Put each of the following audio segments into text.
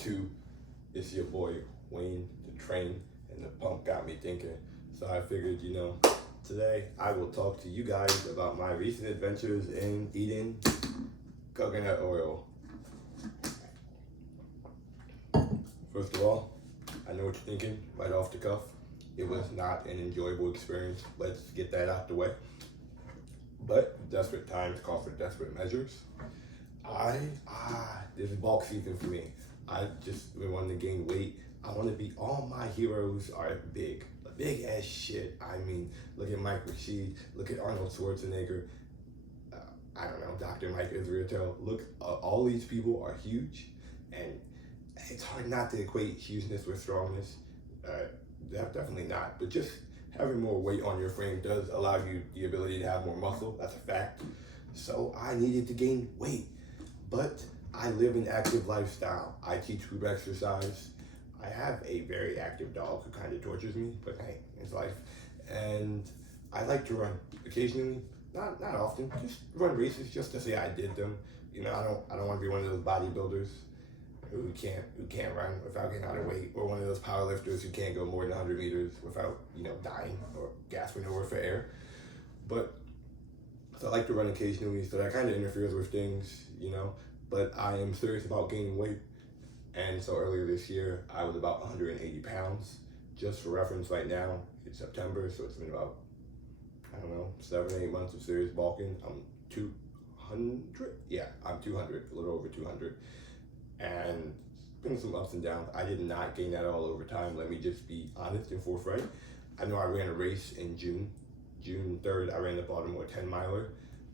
YouTube. It's your boy Wayne, the train, and the pump got me thinking. So I figured, today I will talk to you guys about my recent adventures in eating coconut oil. First of all, I know what you're thinking right off the cuff. It was not an enjoyable experience. Let's get that out the way. But desperate times call for desperate measures. This is bulk season for me. I just been wanting to gain weight. I want to be, all my heroes are big as shit. I mean, look at Mike Rashid, look at Arnold Schwarzenegger, I don't know, Dr. Mike Israel. Look, all these people are huge, and it's hard not to equate hugeness with strongness. Definitely not, but just having more weight on your frame does allow you the ability to have more muscle. That's a fact. So I needed to gain weight, but I live an active lifestyle. I teach group exercise. I have a very active dog who kind of tortures me, but hey, it's life. And I like to run occasionally, not often, just run races just to say I did them. I don't want to be one of those bodybuilders who can't run without getting out of weight, or one of those powerlifters who can't go more than 100 meters without, dying or gasping over for air. But so I like to run occasionally, so that kind of interferes with things, but I am serious about gaining weight. And so earlier this year, I was about 180 pounds. Just for reference, right now, it's September, so it's been about, 7 8 months of serious bulking. I'm 200? Yeah, I'm 200, a little over 200. And it's been some ups and downs. I did not gain that all over time. Let me just be honest and forthright. I know I ran a race in June 3rd, I ran the Baltimore 10 miler,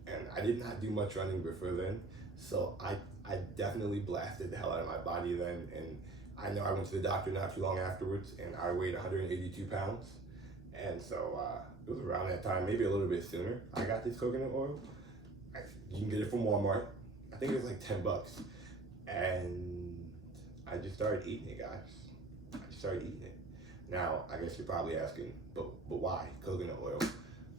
and I did not do much running before then. So I definitely blasted the hell out of my body then, and I know I went to the doctor not too long afterwards, and I weighed 182 pounds. And so it was around that time, maybe a little bit sooner, I got this coconut oil. You can get it from Walmart. I think it was like $10. And I just started eating it, guys. I just started eating it. Now, I guess you're probably asking, but why coconut oil?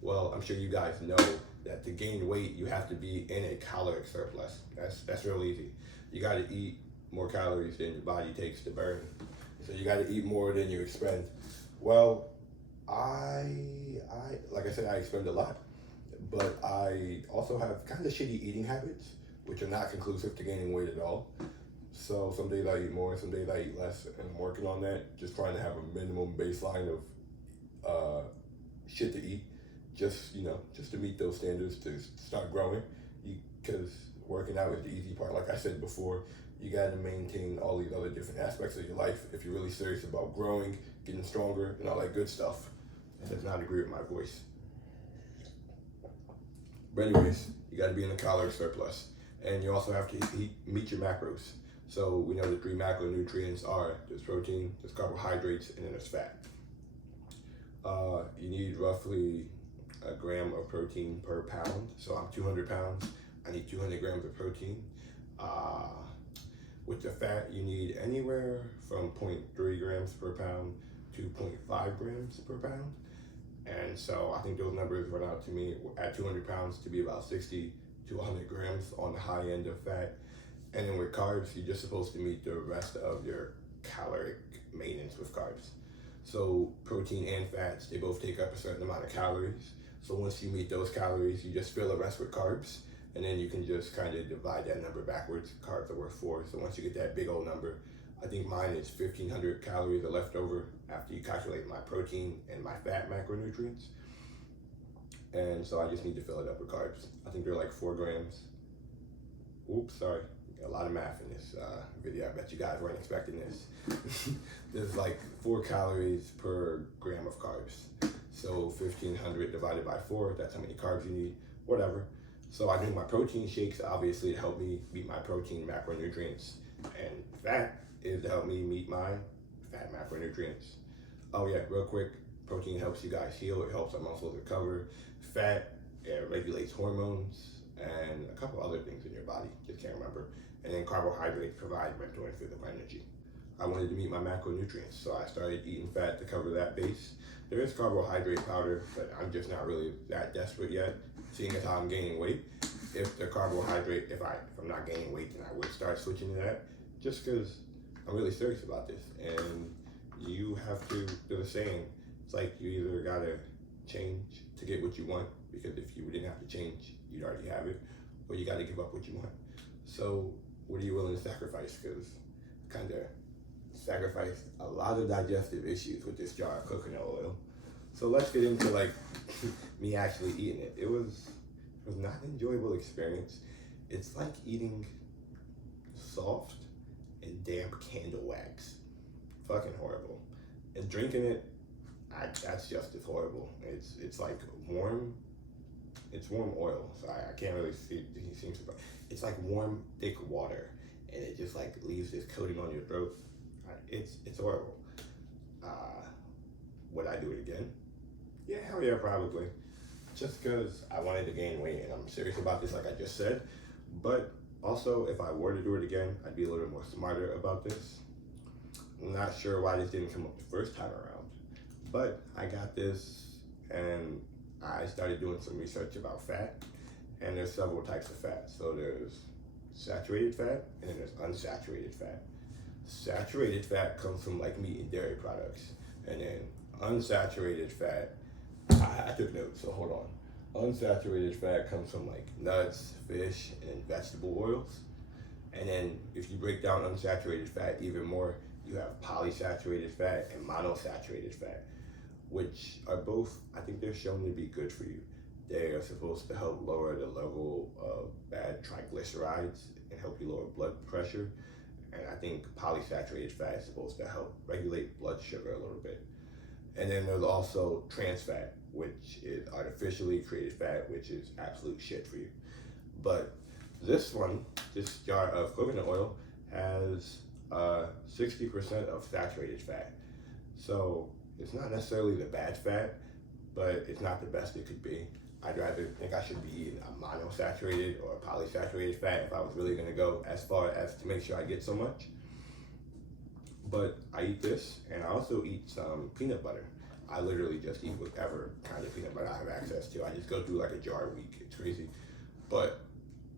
Well, I'm sure you guys know that to gain weight, you have to be in a caloric surplus. That's real easy. You got to eat more calories than your body takes to burn. So you got to eat more than you expend. Well, like I said, I expend a lot, but I also have kind of shitty eating habits, which are not conclusive to gaining weight at all. So some days I eat more, some days I eat less, and I'm working on that. Just trying to have a minimum baseline of shit to eat. Just to meet those standards to start growing, because working out is the easy part. Like I said before, you got to maintain all these other different aspects of your life if you're really serious about growing, getting stronger, and all that good stuff. It does not agree with my voice. But anyways, you got to be in a caloric surplus, and you also have to meet your macros. So we know the 3 macronutrients are: there's protein, there's carbohydrates, and then there's fat. You need roughly a gram of protein per pound. So I'm 200 pounds. I need 200 grams of protein. With the fat, you need anywhere from 0.3 grams per pound to 0.5 grams per pound. And so I think those numbers run out to me at 200 pounds to be about 60 to 100 grams on the high end of fat. And then with carbs, you're just supposed to meet the rest of your caloric maintenance with carbs. So protein and fats, they both take up a certain amount of calories. So once you meet those calories, you just fill the rest with carbs, and then you can just kind of divide that number backwards. Carbs are worth 4, so once you get that big old number, I think mine is 1,500 calories are left over after you calculate my protein and my fat macronutrients. And so I just need to fill it up with carbs. I think they're like 4 grams. Oops, sorry. A lot of math in this video. I bet you guys weren't expecting this. There's like 4 calories per gram of carbs. So 1,500 divided by 4, that's how many carbs you need, whatever. So I drink my protein shakes, obviously, to help me meet my protein macronutrients. And fat is to help me meet my fat macronutrients. Oh yeah, real quick, protein helps you guys heal. It helps our muscles recover. Fat, it regulates hormones and a couple other things in your body, just can't remember. And then carbohydrates provide mental and physical energy. I wanted to meet my macronutrients, so I started eating fat to cover that base. There is carbohydrate powder, but I'm just not really that desperate yet, seeing as how I'm gaining weight. If I'm not gaining weight, then I would start switching to that, just because I'm really serious about this, and you have to do the same. It's like you either gotta change to get what you want, because if you didn't have to change, you'd already have it, or you gotta give up what you want. So what are you willing to sacrifice? Because kind of sacrificed a lot of digestive issues with this jar of coconut oil. So let's get into like me actually eating it. It was not an enjoyable experience. It's like eating soft and damp candle wax. Fucking horrible. And drinking it, that's just as horrible. It's like warm. It's warm oil, so I can't really see. He seems to. It's like warm, thick water, and it just like leaves this coating on your throat. It's horrible. Would I do it again? Yeah, hell yeah, probably. Just because I wanted to gain weight, and I'm serious about this, like I just said. But also, if I were to do it again, I'd be a little bit more smarter about this. I'm not sure why this didn't come up the first time around, but I got this, and I started doing some research about fat, and there's several types of fat. So there's saturated fat, and then there's unsaturated fat. Saturated fat comes from like meat and dairy products, and then unsaturated fat, I took notes, so hold on. Unsaturated fat comes from like nuts, fish, and vegetable oils. And then if you break down unsaturated fat even more, you have polysaturated fat and monosaturated fat, which are both, I think they're shown to be good for you. They are supposed to help lower the level of bad triglycerides and help you lower blood pressure. And I think polysaturated fat is supposed to help regulate blood sugar a little bit. And then there's also trans fat, which is artificially created fat, which is absolute shit for you. But this jar of coconut oil has 60% of saturated fat. So it's not necessarily the bad fat, but it's not the best it could be. I'd rather think I should be eating a monosaturated or a polysaturated fat if I was really gonna go as far as to make sure I get so much. But I eat this, and I also eat some peanut butter. I literally just eat whatever kind of peanut butter I have access to. I just go through like a jar a week. It's crazy. But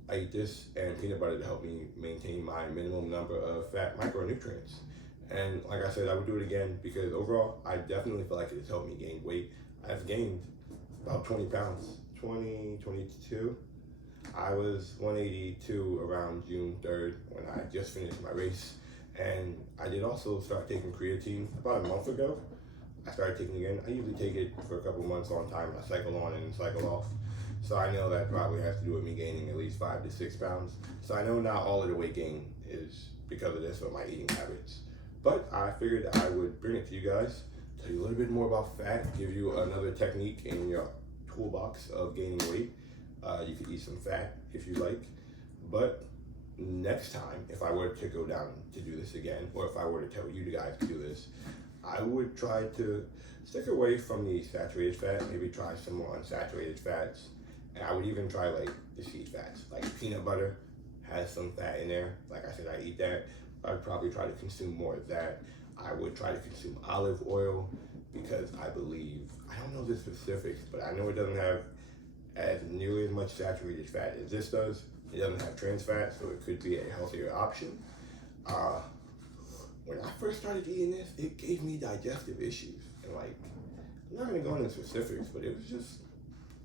I eat this and peanut butter to help me maintain my minimum number of fat micronutrients. And like I said, I would do it again because overall, I definitely feel like it has helped me gain weight. I've gained about 20 pounds, 22. I was 182 around June 3rd when I just finished my race. And I did also start taking creatine about a month ago. I started taking it again. I usually take it for a couple months on time. I cycle on and cycle off. So I know that probably has to do with me gaining at least 5 to 6 pounds. So I know not all of the weight gain is because of this or my eating habits. But I figured I would bring it to you guys, tell you a little bit more about fat, give you another technique in your toolbox of gaining weight. You could eat some fat if you like. But next time, if I were to go down to do this again, or if I were to tell you guys to do this, I would try to stick away from the saturated fat, maybe try some more unsaturated fats, and I would even try like the sheet fats, like peanut butter has some fat in there. Like I said, I eat that. I'd probably try to consume more of that. I would try to consume olive oil because I believe, I don't know the specifics, but I know it doesn't have as nearly as much saturated fat as this does. It doesn't have trans fat, so it could be a healthier option. When I first started eating this, it gave me digestive issues. And like, I'm not gonna go into specifics, but it was just,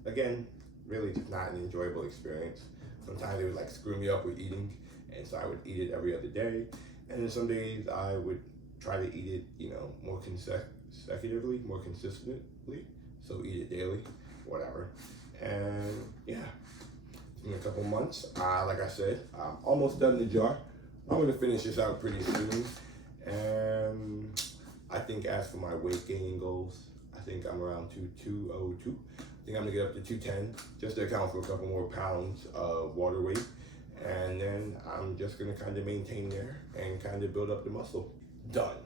again, really just not an enjoyable experience. Sometimes it would like screw me up with eating, and so I would eat it every other day. And then some days I would try to eat it, more consecutively, more consistently. So eat it daily, whatever. And yeah, in a couple months, like I said, I'm almost done the jar. I'm gonna finish this out pretty soon. And I think as for my weight gaining goals, I think I'm around 202. I think I'm gonna get up to 210 just to account for a couple more pounds of water weight. And then I'm just gonna kind of maintain there and kind of build up the muscle. Done.